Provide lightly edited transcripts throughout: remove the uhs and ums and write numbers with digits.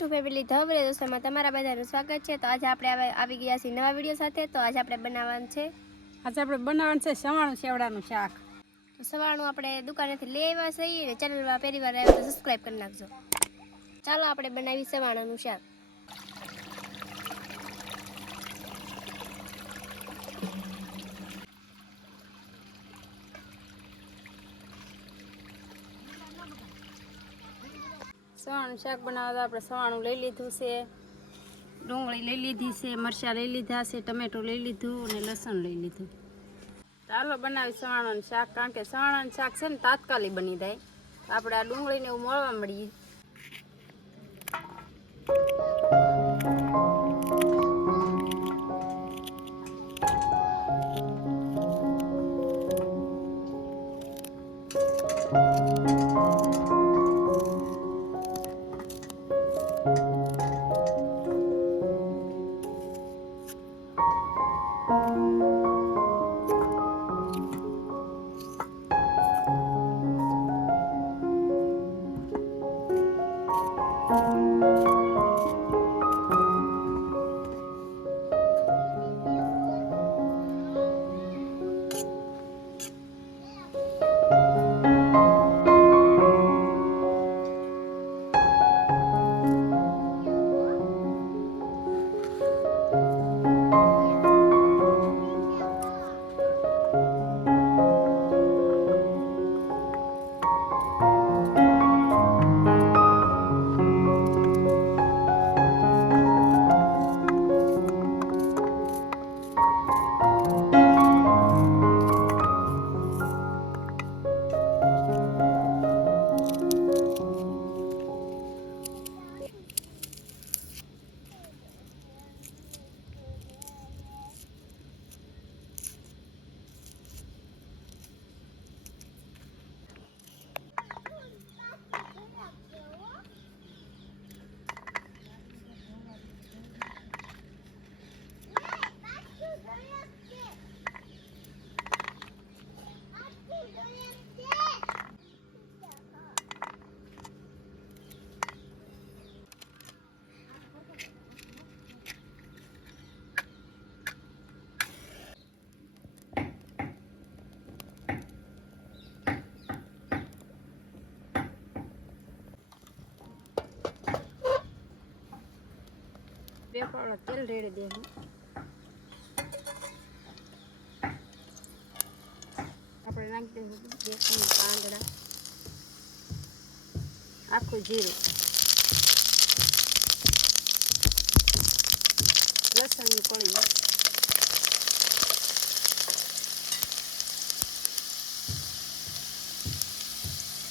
Two family ધવરે દોસ્તામાં તમારા બધાનું સ્વાગત છે। તો આજે આપણે આવી ગયા છીએ નવા વિડીયો સાથે। તો આજે આપણે બનાવવાનું છે સવાણું સેવડાનું શાક। તો સવાણું આપણે દુકાનેથી લઈ આવ્યા છીએ ને ચેનલમાં પહેલી વાર આવ્યા તો સબસ્ક્રાઈબ કરી નાખજો। ચાલો આપણે બનાવી સવાણાનું શાક। સવાણું શાક બનાવવા આપણે સવાણું લઈ લીધું છે, ડુંગળી લઈ લીધી છે, મરચાં લઈ લીધા છે, ટમેટું લઈ લીધું અને લસણ લઈ લીધું। ચાલો બનાવી સવાણાનું શાક, કારણ કે સવાણાનું શાક છે ને તાત્કાલિક બની જાય। આપણે આ ડુંગળીને એવું મળવા મળીએ। બે પાવડા તેલ રેડી દેવું। આપણે નાખી દઈશું બેસન પાંદડા, આખું જીરું, લસણની કળી,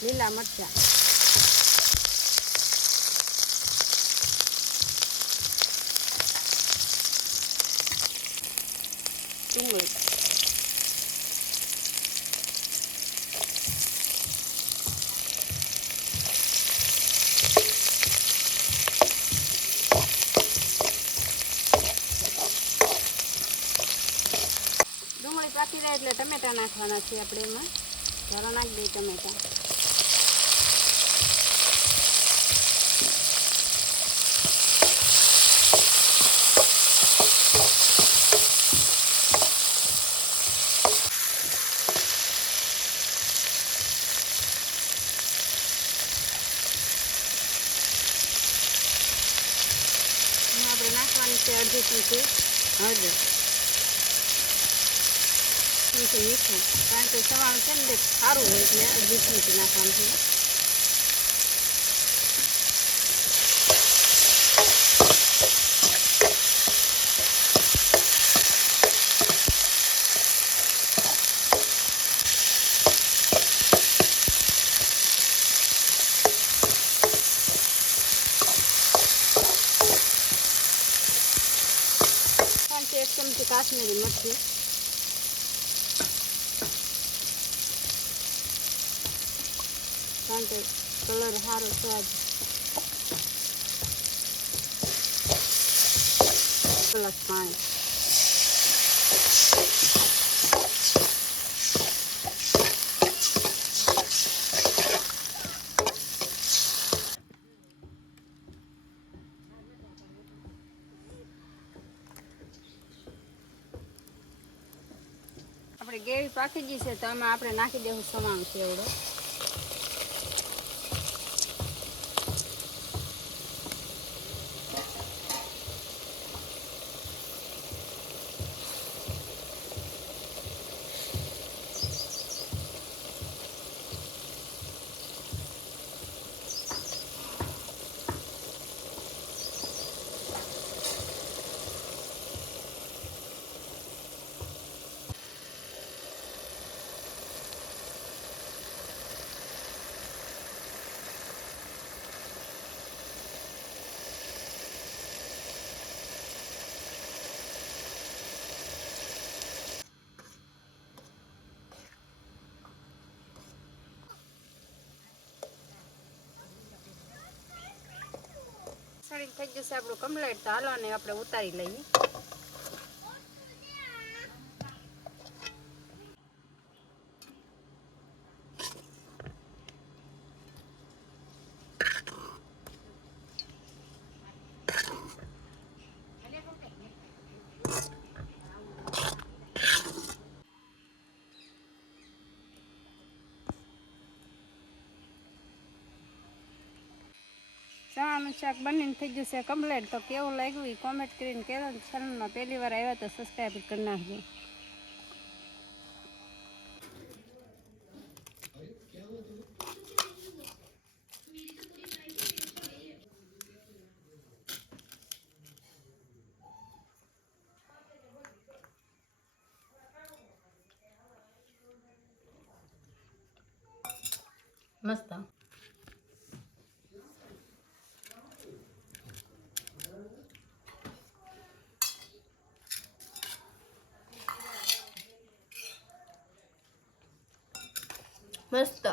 લીલા મરચાં, ડુંગળી, ડુંગળી પાકી જાય એટલે ટમેટા નાખવાના છે આપણે એમાં। ચાલો નાખી દઈએ ટમેટા। આપણે નાખવાની છે અડધી ચમચી હળદર, ચમચી મીઠું, કારણ કે સવાણું છે ને સારું હોય એટલે અડધી ચમચી નાખવાનું છે। એક ચમચી કાશ્મીરી મરચું, કારણ કે કલર સારો સ્વાદ, ગ્લાસ પાણી, આપણે ગ્રેવી પાકી ગઈ છે તો આમાં આપણે નાખી દેવું સવાણું સેવડો. સળીને થઈ જશે આપણું કમ્પ્લીટ. તો હાલો ને આપણે ઉતારી લઈએ. ચણાનું શાક બનીને થઈ જશે કમ્પ્લીટ. તો કેવું લાગ્યું એ કોમેન્ટ કરીને કહેજો. ચેનલમાં પહેલી વાર આવ્યા તો સબસ્ક્રાઈબ કરી નાખજો. મસ્ત. મસ્ત.